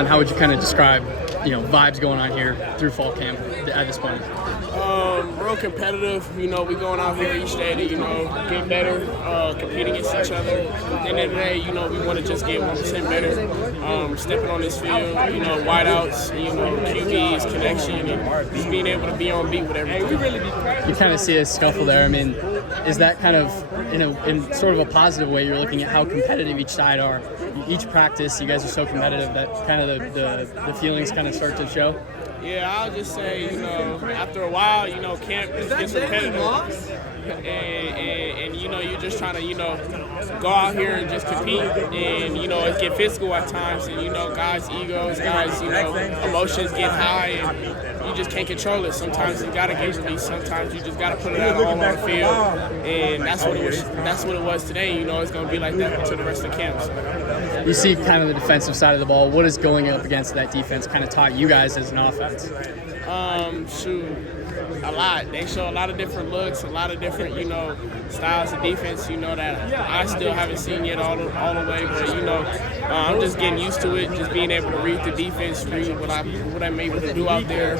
And how would you kind of describe, vibes going on here through fall camp at this point? Real competitive. We going out here each day to, get better, compete against each other. At the end of the day, we want to just get 1% better. Stepping on this field, wideouts, QBs, connection, and just being able to be on beat with everything. You kind of see a scuffle there. I mean, is that kind of, in sort of a positive way, you're looking at how competitive each side are? Each practice, you guys are so competitive that kind of the feelings kind of start to show? Yeah, I'll just say, after a while, camp just gets repetitive. And you're just trying to, go out here and just compete and, it get physical at times. And, guys' egos, guys', emotions get high and you just can't control it. Sometimes you got to get released. Sometimes you just got to put it out all on the field. And that's what it was today. It's going to be like that to the rest of the camp. So. You see kind of the defensive side of the ball. What is going up against that defense kind of taught you guys as an offense? A lot. They show a lot of different looks, a lot of different, styles of defense, that I still haven't seen yet all the way. But, I'm just getting used to it, just being able to read the defense, read what I'm able to do out there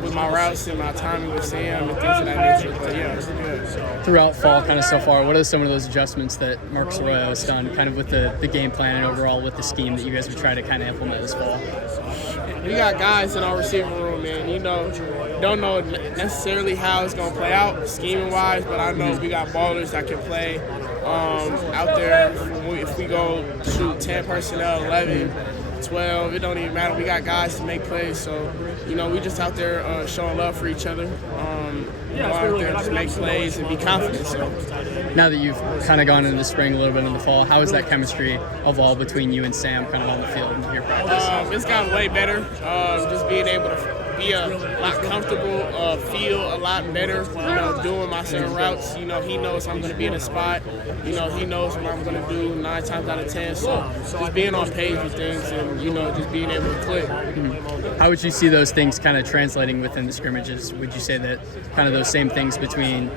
with my routes and my timing with Sam and things of that nature. But, yeah, it's good. Throughout fall kind of so far, what are some of those adjustments that Marcus Arroyo has done kind of with the game plan and overall with the scheme that you guys are trying to kind of implement this fall? We got guys in our receiving room, man. Don't know necessarily how it's going to play out scheming-wise, but I know we got ballers that can play out there. If we go shoot 10 personnel, 11, 12, it don't even matter. We got guys to make plays, so, we just out there showing love for each other. Go out there and just make plays and be confident. So. Now that you've kind of gone into the spring, a little bit in the fall, how has that chemistry evolved between you and Sam kind of on the field in your practice? It's gotten way better. Just being able to be a lot comfortable, feel a lot better, doing my certain routes. He knows I'm going to be in a spot. He knows what I'm going to do 9 times out of 10. So just being on page with things and, just being able to click. Mm-hmm. How would you see those things kind of translating within the scrimmages? Would you say that kind of those same things between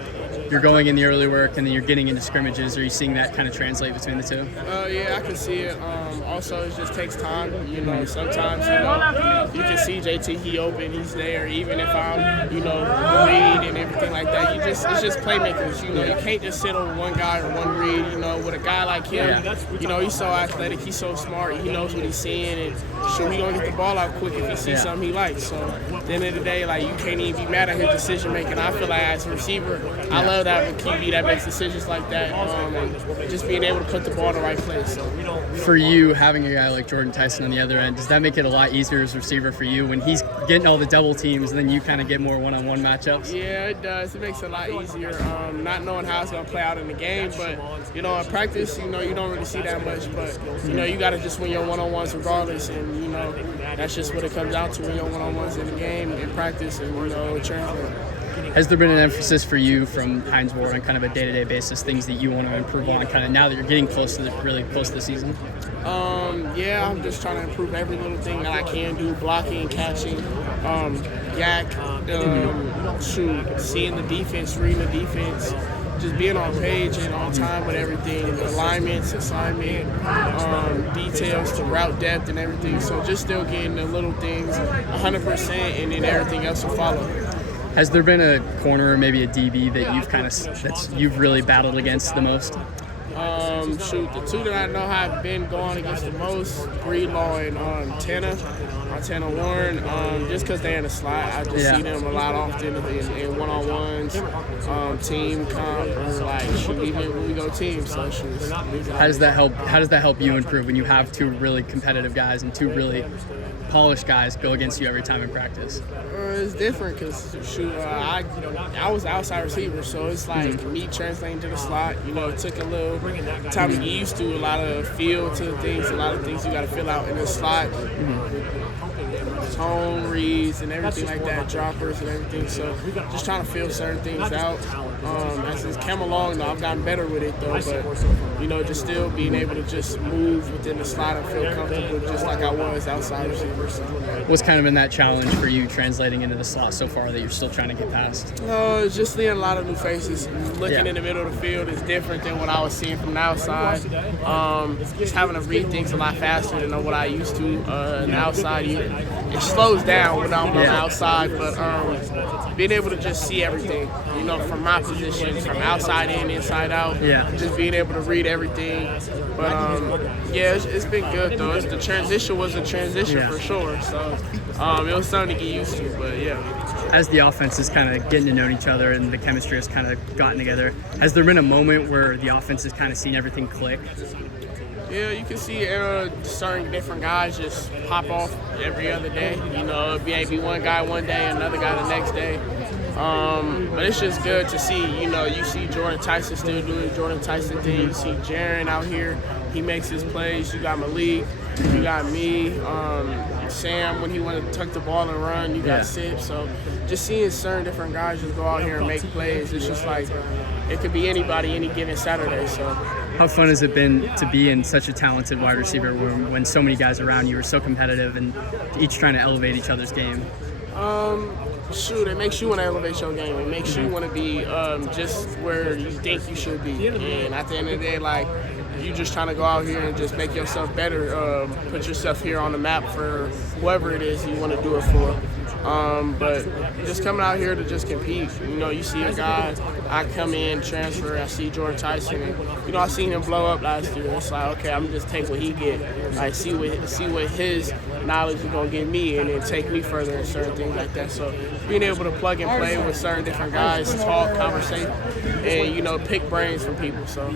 you're going in the early work and then you're getting into scrimmages? Are you seeing that kind of translate between the two? Yeah, I can see it. Also, it just takes time. Sometimes, you can see JT, he open, he's there. Even if I'm, read and everything like that, it's just playmakers. You can't just sit on one guy or one read. With a guy like him, he's so athletic, he's so smart, he knows what he's seeing, and sure, he's going to get the ball out quick if he sees something he likes. So, at the end of the day, you can't even be mad at his decision making. I feel like as a receiver, I love that with QB that makes decisions like that, and just being able to put the ball in the right place. So. For you, having a guy like Jordan Tyson on the other end, does that make it a lot easier as a receiver for you when he's getting all the double teams and then you kind of get more one-on-one matchups? Yeah, it does. It makes it a lot easier, not knowing how it's going to play out in the game. But, in practice, you don't really see that much. But, you got to just win your one-on-ones regardless. And, that's just what it comes down to, win your one-on-ones in the game, in practice, and, translate. Has there been an emphasis for you from Hines Ward on kind of a day-to-day basis, things that you want to improve on kind of now that you're getting really close to the season? Yeah, I'm just trying to improve every little thing that I can do, blocking, catching, seeing the defense, reading the defense, just being on page and on time with everything, alignments, assignment, details to route depth and everything. So just still getting the little things 100% and then everything else will follow. Has there been a corner or maybe a DB that you've really battled against the most? The two that I know have been going against the most, Breedlaw and Tanner Warren, just because they're in the slot. I just see them a lot often in one-on-ones, team comp, or even when we go team. So how does that help you improve when you have two really competitive guys and two really polished guys go against you every time in practice? It's different because I was an outside receiver, so it's like me translating to the slot. It took a little time to get used to, a lot of feel to things, a lot of things you got to fill out in the slot. Tone reads and everything like that, droppers and everything. So just trying to feel certain things out. As it's come along, though, I've gotten better with it, though. But, just still being able to just move within the slot and feel comfortable just like I was outside receiver. So. What's kind of been that challenge for you translating into the slot so far that you're still trying to get past? It's just seeing a lot of new faces. Looking in the middle of the field is different than what I was seeing in from the outside. Just having to read things a lot faster than what I used to. On the outside, it slows down when I'm on the outside, but being able to just see everything, you know, from my position, from outside in, inside out, just being able to read everything. But yeah, it's been good though. The transition was a transition for sure, so it was something to get used to, but yeah. As the offense is kind of getting to know each other and the chemistry has kind of gotten together, has there been a moment where the offense has kind of seen everything click? Yeah, you can see certain different guys just pop off every other day. You know, maybe one guy one day, another guy the next day. But it's just good to see, you know, you see Jordan Tyson still doing Jordan Tyson thing. You see Jaren out here, he makes his plays. You got Malik, you got me, Sam when he wanted to tuck the ball and run, you got Sip. So just seeing certain different guys just go out here and make plays, it's just like it could be anybody any given Saturday. So how fun has it been to be in such a talented wide receiver room when so many guys around you are so competitive and each trying to elevate each other's game? Shoot, it makes you want to elevate your game. It makes you want to be just where you think you should be. And at the end of the day, like, you just trying to go out here and just make yourself better, put yourself here on the map for whoever it is you want to do it for. But just coming out here to just compete. You know, you see a guy, I come in, transfer, I see Jordan Tyson, and, you know, I seen him blow up last year. It's like, okay, I'm just take what he get, like see what his knowledge is gonna get me, and then take me further in certain things like that. So being able to plug and play with certain different guys, talk, conversate, and, you know, pick brains from people. So.